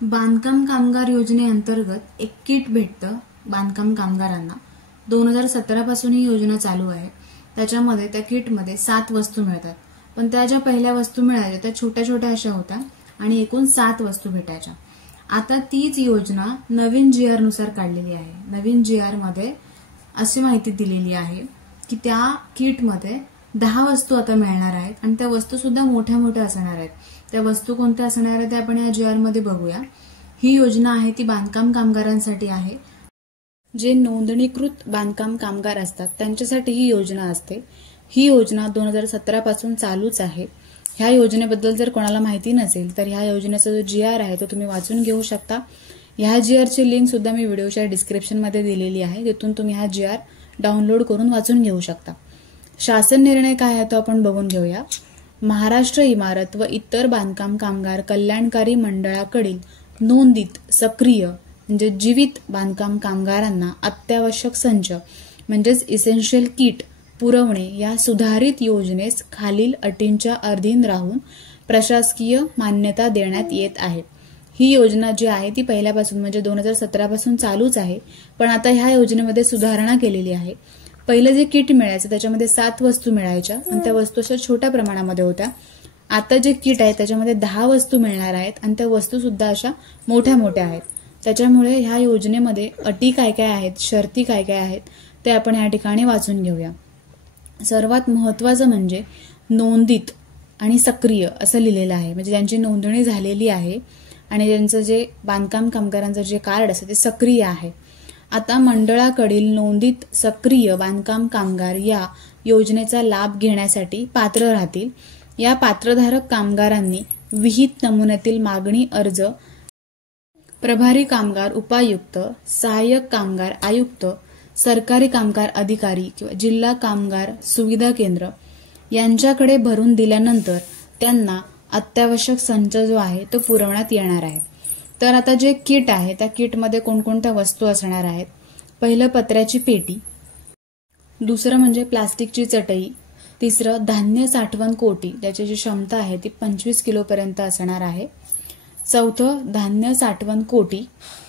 बांधकाम कामगार योजनेअंतर्गत एक किट भेटतं बांधकाम कामगारांना. 2017 पासून ही योजना चालू आहे. त्याच्यामध्ये त्या किटमध्ये 7 वस्तू मिळतात. पण त्या ज्या पहिल्या वस्तू मिळाल्या त्या छोट्या छोट्या अशा होत्या आणि एकूण 7 वस्तू भेटायच्या. आता तीच योजना नवीन GR नुसार काढलेली आहे. नवीन GR मध्ये अशी माहिती दिलेली आहे की त्या किटमध्ये 10 वस्तू आता मिळणार आहेत आणि त्या वस्तू सुद्धा मोठ्या मोठ्या असणार आहेत. त्या वस्तू कोणत्या असणार आहेत ते आपण या GR मध्ये बघूया. ही योजना आहे ती बांधकाम कामगारांसाठी आहे. जे नोंदणीकृत बांधकाम कामगार असतात त्यांच्यासाठी ही योजना असते. ही योजना 2017 पासून चालूच आहे. ह्या योजनेबद्दल जर कोणाला माहिती नसेल तर ह्या योजनेचा जो GR आहे तो तुम्ही वाचून घेऊ शकता. ह्या GR ची लिंक सुद्धा मी व्हिडिओच्या डिस्क्रिप्शन मध्ये दिलेली आहे. तिथून तुम्ही हा GR डाउनलोड करून वाचून घेऊ शकता. शासन निर्णय काय आहे तो आपण बघून घेऊया. महाराष्ट्र इमारत व इतर बांधकाम कामगार कल्याणकारी मंडळाकडील नोंदित सक्रिय म्हणजे जीवित बांधकाम कामगारांना अत्यावश्यक संच म्हणजेच इसेन्शियल किट पुरवणे या सुधारित योजनेस खालील अटींच्या अधीन राहून प्रशासकीय मान्यता देण्यात येत आहे. ही योजना जी आहे ती पहिल्यापासून म्हणजे 2017 पासून चालूच आहे. पण आता ह्या योजनेमध्ये सुधारणा केलेली आहे. पहिलं जे किट मिळायचं त्याच्यामध्ये 7 वस्तू मिळायच्या आणि त्या वस्तू अशा छोट्या प्रमाणामध्ये होत्या. आता जे किट आहे त्याच्यामध्ये 10 वस्तू मिळणार आहेत आणि त्या वस्तू सुद्धा अशा मोठ्या मोठ्या आहेत. त्याच्यामुळे ह्या योजनेमध्ये अटी काय काय आहेत, शर्ती काय काय आहेत ते आपण या ठिकाणी वाचून घेऊया. सर्वात महत्त्वाचं म्हणजे नोंदित आणि सक्रिय असं लिहिलेलं आहे. म्हणजे ज्यांची नोंदणी झालेली आहे आणि ज्यांचं जे बांधकाम कामगारांचं जे कार्ड असतं ते सक्रिय आहे. आता मंडळाकडील नोंदित सक्रिय बांधकाम कामगार या योजनेचा लाभ घेण्यासाठी पात्र राहतील. या पात्रधारक कामगारांनी विहित नमुन्यातील मागणी अर्ज प्रभारी कामगार उपायुक्त, सहाय्यक कामगार आयुक्त, सरकारी कामगार अधिकारी किंवा जिल्हा कामगार सुविधा केंद्र यांच्याकडे भरून दिल्यानंतर त्यांना अत्यावश्यक संच जो आहे तो पुरवण्यात येणार आहे. तर आता जे किट आहे त्या किटमध्ये कोणकोणत्या वस्तू असणार आहेत. पहिलं पत्र्याची पेटी, दुसरं म्हणजे प्लास्टिकची चटई, तिसरं धान्य साठवण कोटी ज्याची जी क्षमता आहे ती 25 किलोपर्यंत असणार आहे. चौथं धान्य साठवण कोटी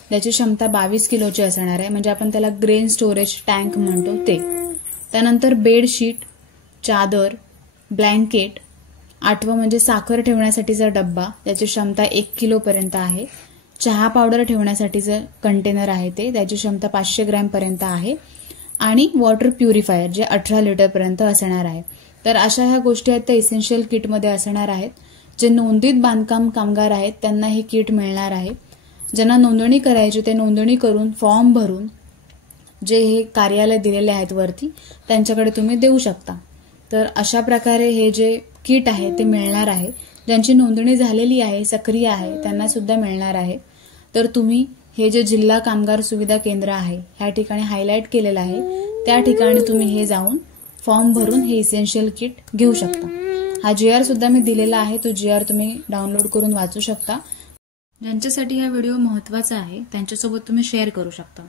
ज्याची क्षमता 22 किलोची असणार आहे. म्हणजे आपण त्याला ग्रेन स्टोरेज टँक म्हणतो ते. त्यानंतर बेडशीट, चादर, ब्लँकेट. आठवं म्हणजे साखर ठेवण्यासाठीचा डब्बा ज्याची क्षमता 1 किलोपर्यंत आहे. चहा पावडर ठेवण्यासाठीचं कंटेनर आहे ते त्याची क्षमता 500 ग्रॅम पर्यंत आहे. आणि वॉटर प्युरिफायर जे 18 लिटरपर्यंत असणार आहे. तर अशा ह्या गोष्टी आहेत त्या इसेन्शियल किटमध्ये असणार आहेत. जे नोंदित बांधकाम कामगार आहेत त्यांना हे किट मिळणार आहे. ज्यांना नोंदणी करायची ते नोंदणी करून फॉर्म भरून जे हे कार्यालय दिलेले आहेत वरती त्यांच्याकडे तुम्ही देऊ शकता. तर अशा प्रकारे हे जे किट आहे ते मिळणार आहे. ज्यांची नोंदणी झालेली आहे, सक्रिय आहे त्यांना सुद्धा मिळणार आहे. तर तुम्ही हे जे जिल्हा कामगार सुविधा केंद्र आहे ह्या ठिकाणी हायलाइट केलेलं आहे त्या ठिकाणी तुम्ही हे जाऊन फॉर्म भरून हे इसेन्शियल किट घेऊ शकता. हा GR सुद्धा मी दिलेला आहे. तो GR तुम्ही डाउनलोड करून वाचू शकता. ज्यांच्यासाठी हा व्हिडिओ महत्त्वाचा आहे त्यांच्यासोबत तुम्ही शेअर करू शकता.